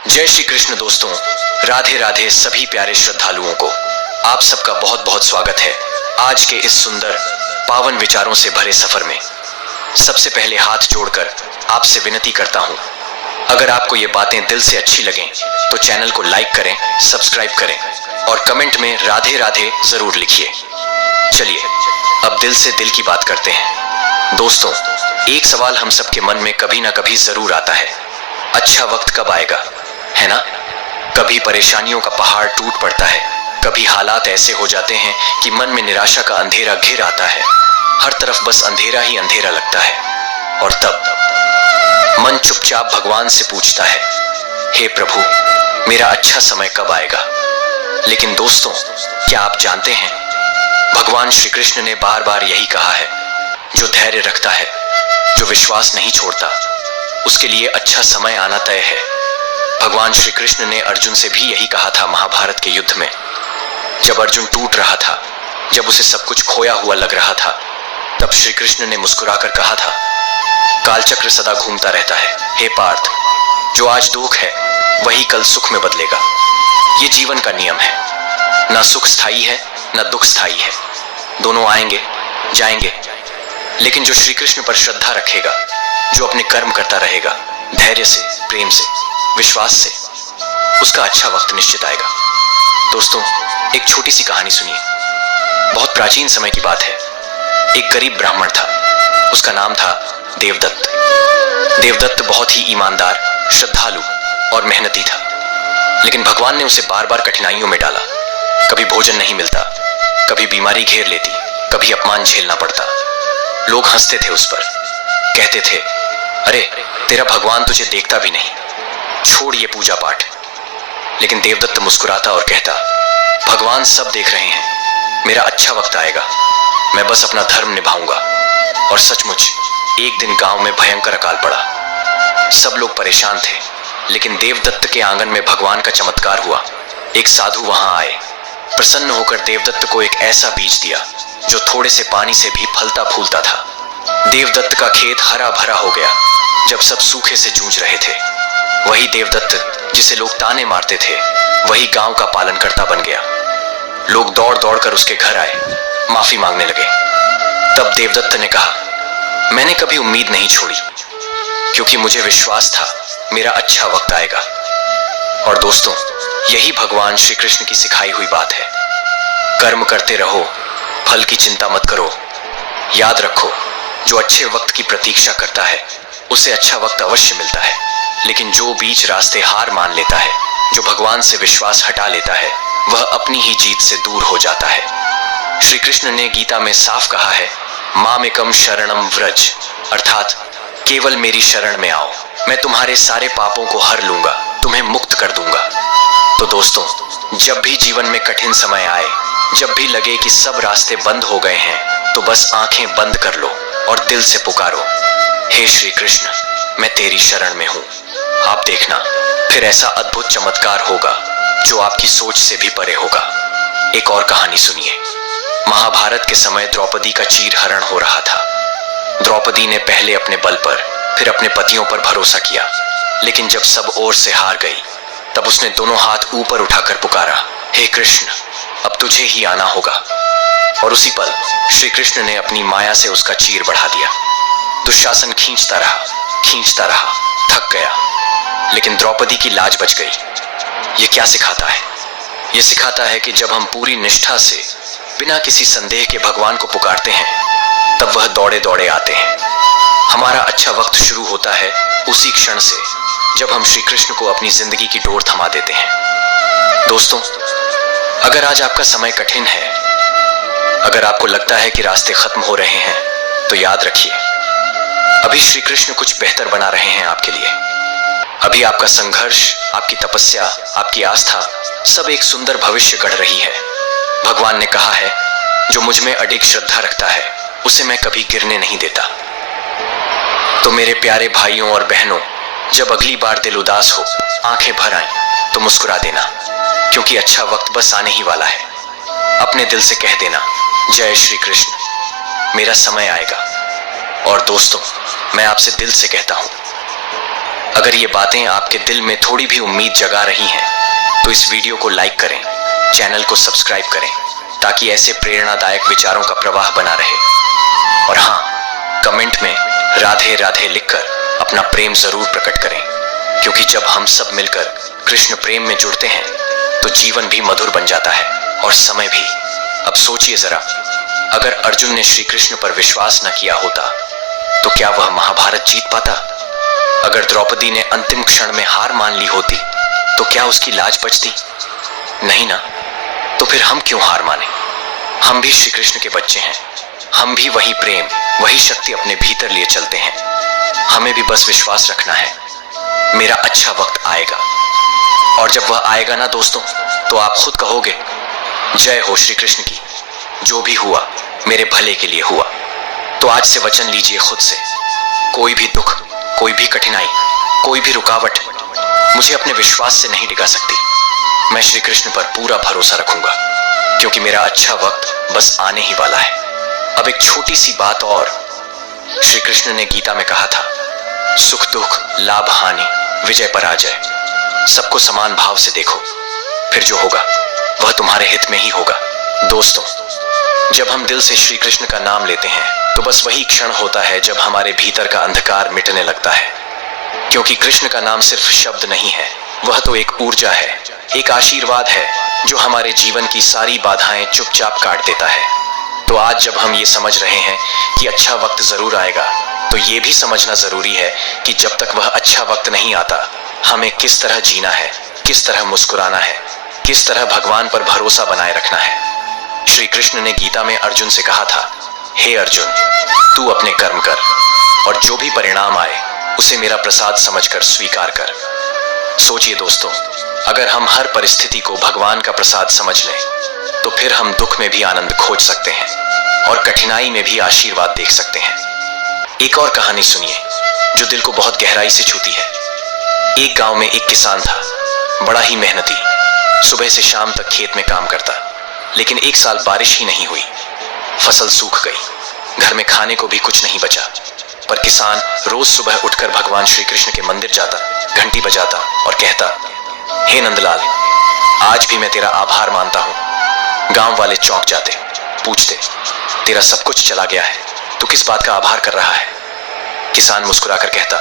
जय श्री कृष्ण दोस्तों, राधे राधे सभी प्यारे श्रद्धालुओं को आप सबका बहुत बहुत स्वागत है आज के इस सुंदर पावन विचारों से भरे सफर में। सबसे पहले हाथ जोड़कर आपसे विनती करता हूं, अगर आपको ये बातें दिल से अच्छी लगें तो चैनल को लाइक करें, सब्सक्राइब करें और कमेंट में राधे राधे जरूर लिखिए। चलिए अब दिल से दिल की बात करते हैं। दोस्तों, एक सवाल हम सबके मन में कभी ना कभी जरूर आता है, अच्छा वक्त कब आएगा, है ना? कभी परेशानियों का पहाड़ टूट पड़ता है, कभी हालात ऐसे हो जाते हैं कि मन में निराशा का अंधेरा घिर आता है, हर तरफ बस अंधेरा ही अंधेरा लगता है। और तब मन चुपचाप भगवान से पूछता है, हे प्रभु, मेरा अच्छा समय कब आएगा? लेकिन दोस्तों, क्या आप जानते हैं, भगवान श्री कृष्ण ने बार बार यही कहा है, जो धैर्य रखता है, जो विश्वास नहीं छोड़ता, उसके लिए अच्छा समय आना तय है। भगवान श्री कृष्ण ने अर्जुन से भी यही कहा था महाभारत के युद्ध में। जब अर्जुन टूट रहा था, जब उसे सब कुछ खोया हुआ लग रहा था, तब श्री कृष्ण ने मुस्कुराकर कहा था, कालचक्र सदा घूमता रहता है, हे पार्थ, जो आज दुख है वही कल सुख में बदलेगा। ये जीवन का नियम है, ना सुख स्थायी है ना दुख स्थायी है, दोनों आएंगे जाएंगे, लेकिन जो श्री कृष्ण पर श्रद्धा रखेगा, जो अपने कर्म करता रहेगा धैर्य से, प्रेम से, विश्वास से, उसका अच्छा वक्त निश्चित आएगा। दोस्तों, एक छोटी सी कहानी सुनिए। बहुत प्राचीन समय की बात है। एक गरीब ब्राह्मण था, उसका नाम था देवदत्त। देवदत्त बहुत ही ईमानदार, श्रद्धालु और मेहनती था, लेकिन भगवान ने उसे बार बार कठिनाइयों में डाला। कभी भोजन नहीं मिलता, कभी बीमारी घेर लेती, कभी अपमान झेलना पड़ता। लोग हंसते थे उस पर, कहते थे, अरे तेरा भगवान तुझे देखता भी नहीं, छोड़ ये पूजा पाठ। लेकिन देवदत्त मुस्कुराता और कहता, भगवान सब देख रहे हैं, मेरा अच्छा वक्त आएगा, मैं बस अपना धर्म निभाऊंगा। और सचमुच एक दिन गांव में भयंकर अकाल पड़ा। सब लोग परेशान थे, लेकिन देवदत्त के आंगन में भगवान का चमत्कार हुआ। एक साधु वहां आए, प्रसन्न होकर देवदत्त को एक ऐसा बीज दिया जो थोड़े से पानी से भी फलता फूलता था। देवदत्त का खेत हरा भरा हो गया। जब सब सूखे से जूझ रहे थे, वही देवदत्त जिसे लोग ताने मारते थे, वही गांव का पालनकर्ता बन गया। लोग दौड़ दौड़ कर उसके घर आए, माफी मांगने लगे। तब देवदत्त ने कहा, मैंने कभी उम्मीद नहीं छोड़ी, क्योंकि मुझे विश्वास था मेरा अच्छा वक्त आएगा। और दोस्तों, यही भगवान श्री कृष्ण की सिखाई हुई बात है। कर्म करते रहो, फल की चिंता मत करो। याद रखो, जो अच्छे वक्त की प्रतीक्षा करता है उसे अच्छा वक्त अवश्य मिलता है, लेकिन जो बीच रास्ते हार मान लेता है, जो भगवान से विश्वास हटा लेता है, वह अपनी ही जीत से दूर हो जाता है। श्री कृष्ण ने गीता में साफ कहा है, मामेकम शरणम व्रज, अर्थात केवल मेरी शरण में आओ, मैं तुम्हारे सारे पापों को हर लूंगा, तुम्हें मुक्त कर दूंगा। तो दोस्तों, जब भी जीवन में कठिन समय आए, जब भी लगे कि सब रास्ते बंद हो गए हैं, तो बस आंखें बंद कर लो और दिल से पुकारो, हे श्री कृष्ण, मैं तेरी शरण में हूं। आप देखना, फिर ऐसा अद्भुत चमत्कार होगा जो आपकी सोच से भी परे होगा। एक और कहानी सुनिए। महाभारत के समय द्रौपदी का चीरहरण हो रहा था। द्रौपदी ने पहले अपने बल पर, फिर अपने पतियों पर भरोसा किया, लेकिन जब सब ओर से हार गई, तब उसने दोनों हाथ ऊपर उठाकर पुकारा, हे कृष्ण, अब तुझे ही आना होगा। और उसी पल श्री कृष्ण ने अपनी माया से उसका चीर बढ़ा दिया। दुशासन खींचता रहा, थक गया, लेकिन द्रौपदी की लाज बच गई। ये क्या सिखाता है? ये सिखाता है कि जब हम पूरी निष्ठा से, बिना किसी संदेह के भगवान को पुकारते हैं, तब वह दौड़े दौड़े आते हैं। हमारा अच्छा वक्त शुरू होता है उसी क्षण से, जब हम श्री कृष्ण को अपनी जिंदगी की डोर थमा देते हैं। दोस्तों, अगर आज आपका समय कठिन है, अगर आपको लगता है कि रास्ते खत्म हो रहे हैं, तो याद रखिए, अभी श्री कृष्ण कुछ बेहतर बना रहे हैं आपके लिए। अभी आपका संघर्ष, आपकी तपस्या, आपकी आस्था, सब एक सुंदर भविष्य गढ़ रही है। भगवान ने कहा है, जो मुझ में अडिग श्रद्धा रखता है, उसे मैं कभी गिरने नहीं देता। तो मेरे प्यारे भाइयों और बहनों, जब अगली बार दिल उदास हो, आंखें भर आएं, तो मुस्कुरा देना, क्योंकि अच्छा वक्त बस आने ही वाला है। अपने दिल से कह देना, जय श्री कृष्ण, मेरा समय आएगा। और दोस्तों, मैं आपसे दिल से कहता हूं, अगर ये बातें आपके दिल में थोड़ी भी उम्मीद जगा रही हैं, तो इस वीडियो को लाइक करें, चैनल को सब्सक्राइब करें, ताकि ऐसे प्रेरणादायक विचारों का प्रवाह बना रहे। और हाँ, कमेंट में राधे राधे लिखकर अपना प्रेम जरूर प्रकट करें, क्योंकि जब हम सब मिलकर कृष्ण प्रेम में जुड़ते हैं तो जीवन भी मधुर बन जाता है और समय भी। अब सोचिए जरा, अगर अर्जुन ने श्री कृष्ण पर विश्वास न किया होता तो क्या वह महाभारत जीत पाता? अगर द्रौपदी ने अंतिम क्षण में हार मान ली होती तो क्या उसकी लाज बचती? नहीं ना। तो फिर हम क्यों हार माने? हम भी श्री कृष्ण के बच्चे हैं, हम भी वही प्रेम, वही शक्ति अपने भीतर लिए चलते हैं। हमें भी बस विश्वास रखना है, मेरा अच्छा वक्त आएगा। और जब वह आएगा ना दोस्तों, तो आप खुद कहोगे, जय हो श्री कृष्ण की, जो भी हुआ मेरे भले के लिए हुआ। तो आज से वचन लीजिए खुद से, कोई भी दुख, कोई भी कठिनाई, कोई भी रुकावट मुझे अपने विश्वास से नहीं डिगा सकती। मैं श्री कृष्ण पर पूरा भरोसा रखूंगा, क्योंकि मेरा अच्छा वक्त बस आने ही वाला है। अब एक छोटी सी बात और, श्री कृष्ण ने गीता में कहा था, सुख दुख लाभ हानि विजय पराजय, सबको समान भाव से देखो, फिर जो होगा वह तुम्हारे हित में ही होगा। दोस्तों, जब हम दिल से श्री कृष्ण का नाम लेते हैं तो बस वही क्षण होता है जब हमारे भीतर का अंधकार मिटने लगता है, क्योंकि कृष्ण का नाम सिर्फ शब्द नहीं है, वह तो एक ऊर्जा है, एक आशीर्वाद है जो हमारे जीवन की सारी बाधाएं चुपचाप काट देता है। तो आज जब हम ये समझ रहे हैं कि अच्छा वक्त जरूर आएगा, तो ये भी समझना जरूरी है कि जब तक वह अच्छा वक्त नहीं आता, हमें किस तरह जीना है, किस तरह मुस्कुराना है, किस तरह भगवान पर भरोसा बनाए रखना है। श्री कृष्ण ने गीता में अर्जुन से कहा था, हे अर्जुन, तू अपने कर्म कर और जो भी परिणाम आए उसे मेरा प्रसाद समझकर स्वीकार कर। सोचिए दोस्तों, अगर हम हर परिस्थिति को भगवान का प्रसाद समझ लें तो फिर हम दुख में भी आनंद खोज सकते हैं और कठिनाई में भी आशीर्वाद देख सकते हैं। एक और कहानी सुनिए जो दिल को बहुत गहराई से छूती है। एक गांव में एक किसान था, बड़ा ही मेहनती, सुबह से शाम तक खेत में काम करता, लेकिन एक साल बारिश ही नहीं हुई, फसल सूख गई, घर में खाने को भी कुछ नहीं बचा। पर किसान रोज सुबह उठकर भगवान श्री कृष्ण के मंदिर जाता, घंटी बजाता और कहता, हे नंदलाल, आज भी मैं तेरा आभार मानता हूं। गांव वाले चौंक जाते, पूछते, तेरा सब कुछ चला गया है, तू किस बात का आभार कर रहा है? किसान मुस्कुराकर कहता,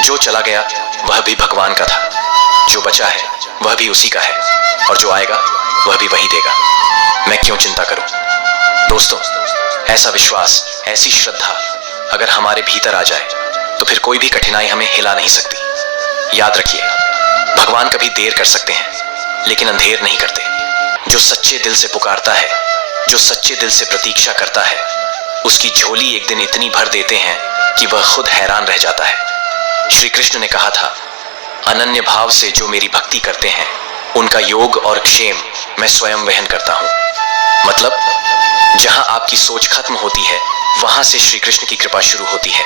जो चला गया वह भी भगवान का था, जो बचा है वह भी उसी का है, और जो आएगा वह भी वही देगा, मैं क्यों चिंता करूं? दोस्तों, ऐसा विश्वास, ऐसी श्रद्धा अगर हमारे भीतर आ जाए तो फिर कोई भी कठिनाई हमें हिला नहीं सकती। याद रखिए, भगवान कभी देर कर सकते हैं लेकिन अंधेर नहीं करते। जो सच्चे दिल से पुकारता है, जो सच्चे दिल से प्रतीक्षा करता है, उसकी झोली एक दिन इतनी भर देते हैं कि वह खुद हैरान रह जाता है। श्री कृष्ण ने कहा था, अनन्य भाव से जो मेरी भक्ति करते हैं उनका योग और क्षेम मैं स्वयं वहन करता हूं। मतलब जहां आपकी सोच खत्म होती है वहां से श्री कृष्ण की कृपा शुरू होती है।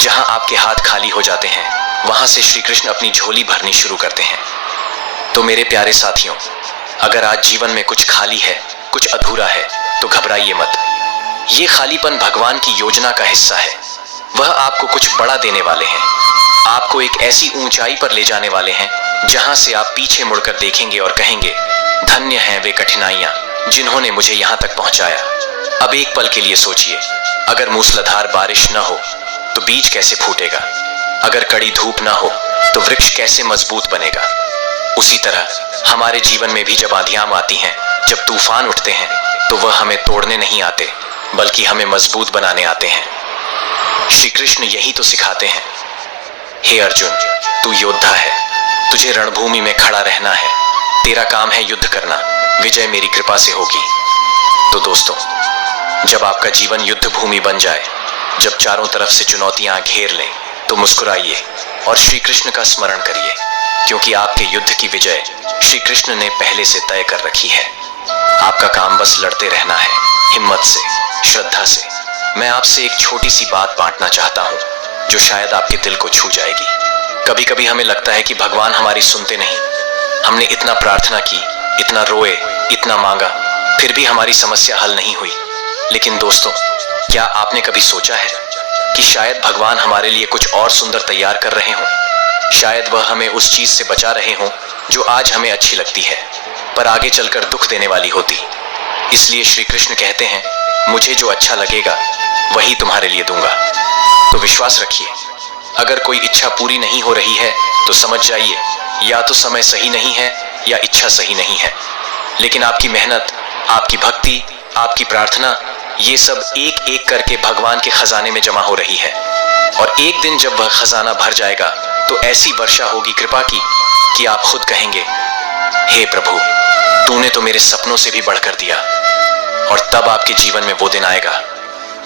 जहां आपके हाथ खाली हो जाते हैं वहां से श्री कृष्ण अपनी झोली भरनी शुरू करते हैं। तो मेरे प्यारे साथियों, अगर आज जीवन में कुछ खाली है, कुछ अधूरा है, तो घबराइए मत। ये खालीपन भगवान की योजना का हिस्सा है। वह आपको कुछ बड़ा देने वाले हैं, आपको एक ऐसी ऊंचाई पर ले जाने वाले हैं जहां से आप पीछे मुड़कर देखेंगे और कहेंगे, धन्य हैं वे कठिनाइयां जिन्होंने मुझे यहां तक पहुंचाया। अब एक पल के लिए सोचिए, अगर मूसलाधार बारिश न हो तो बीज कैसे फूटेगा? अगर कड़ी धूप न हो तो वृक्ष कैसे मजबूत बनेगा? उसी तरह हमारे जीवन में भी जब आंधियां आती हैं, जब तूफान उठते हैं, तो वह हमें तोड़ने नहीं आते बल्कि हमें मजबूत बनाने आते हैं। श्री कृष्ण यही तो सिखाते हैं। हे अर्जुन, तू योद्धा है, तुझे रणभूमि में खड़ा रहना है, तेरा काम है युद्ध करना, विजय मेरी कृपा से होगी। तो दोस्तों, जब आपका जीवन युद्ध भूमि बन जाए, जब चारों तरफ से चुनौतियां घेर लें, तो मुस्कुराइए और श्री कृष्ण का स्मरण करिए, क्योंकि आपके युद्ध की विजय श्री कृष्ण ने पहले से तय कर रखी है। आपका काम बस लड़ते रहना है, हिम्मत से, श्रद्धा से। मैं आपसे एक छोटी सी बात बांटना चाहता हूं जो शायद आपके दिल को छू जाएगी। कभी कभी हमें लगता है कि भगवान हमारी सुनते नहीं। हमने इतना प्रार्थना की, इतना रोए, इतना मांगा, फिर भी हमारी समस्या हल नहीं हुई। लेकिन दोस्तों, क्या आपने कभी सोचा है कि शायद भगवान हमारे लिए कुछ और सुंदर तैयार कर रहे हों? शायद वह हमें उस चीज से बचा रहे हों जो आज हमें अच्छी लगती है पर आगे चलकर दुख देने वाली होती। इसलिए श्री कृष्ण कहते हैं, मुझे जो अच्छा लगेगा वही तुम्हारे लिए दूंगा। तो विश्वास रखिए, अगर कोई इच्छा पूरी नहीं हो रही है तो समझ जाइए या तो समय सही नहीं है या इच्छा सही नहीं है। लेकिन आपकी मेहनत, आपकी भक्ति, आपकी प्रार्थना, ये सब एक एक करके भगवान के खजाने में जमा हो रही है। और एक दिन जब वह खजाना भर जाएगा तो ऐसी वर्षा होगी कृपा की कि आप खुद कहेंगे, हे प्रभु, तूने तो मेरे सपनों से भी बढ़कर दिया। और तब आपके जीवन में वो दिन आएगा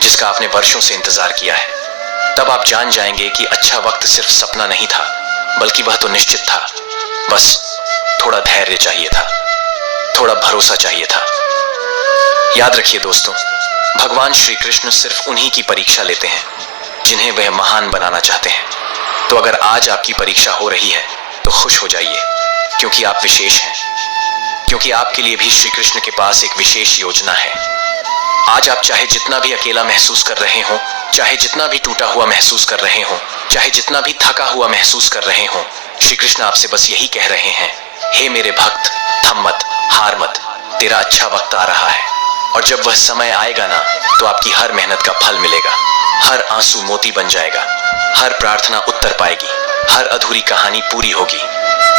जिसका आपने वर्षों से इंतजार किया है। तब आप जान जाएंगे कि अच्छा वक्त सिर्फ सपना नहीं था, बल्कि वह तो निश्चित था। बस थोड़ा धैर्य चाहिए था, थोड़ा भरोसा चाहिए था। याद रखिए दोस्तों, भगवान श्री कृष्ण सिर्फ उन्हीं की परीक्षा लेते हैं जिन्हें वह महान बनाना चाहते हैं। तो अगर आज आपकी परीक्षा हो रही है तो खुश हो जाइए, क्योंकि आप विशेष हैं, क्योंकि आपके लिए भी श्री कृष्ण के पास एक विशेष योजना है। आज आप चाहे जितना भी अकेला महसूस कर रहे हो, चाहे जितना भी टूटा हुआ महसूस कर रहे हो, चाहे जितना भी थका हुआ महसूस कर रहे हो, श्री कृष्ण आपसे बस यही कह रहे हैं, हे मेरे भक्त, थम मत, हार मत, तेरा अच्छा वक्त आ रहा है। और जब वह समय आएगा ना, तो आपकी हर मेहनत का फल मिलेगा, हर आंसू मोती बन जाएगा, हर प्रार्थना उत्तर पाएगी, हर अधूरी कहानी पूरी होगी।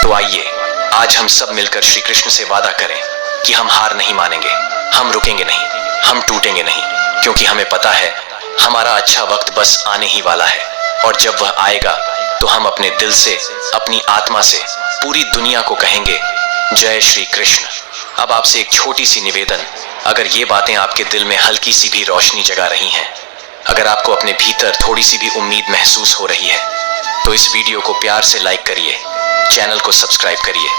तो आइए आज हम सब मिलकर श्री कृष्ण से वादा करें कि हम हार नहीं मानेंगे, हम रुकेंगे नहीं, हम टूटेंगे नहीं, क्योंकि हमें पता है हमारा अच्छा वक्त बस आने ही वाला है। और जब वह आएगा तो हम अपने दिल से, अपनी आत्मा से पूरी दुनिया को कहेंगे, जय श्री कृष्ण। अब आपसे एक छोटी सी निवेदन, अगर ये बातें आपके दिल में हल्की सी भी रोशनी जगा रही हैं, अगर आपको अपने भीतर थोड़ी सी भी उम्मीद महसूस हो रही है, तो इस वीडियो को प्यार से लाइक करिए, चैनल को सब्सक्राइब करिए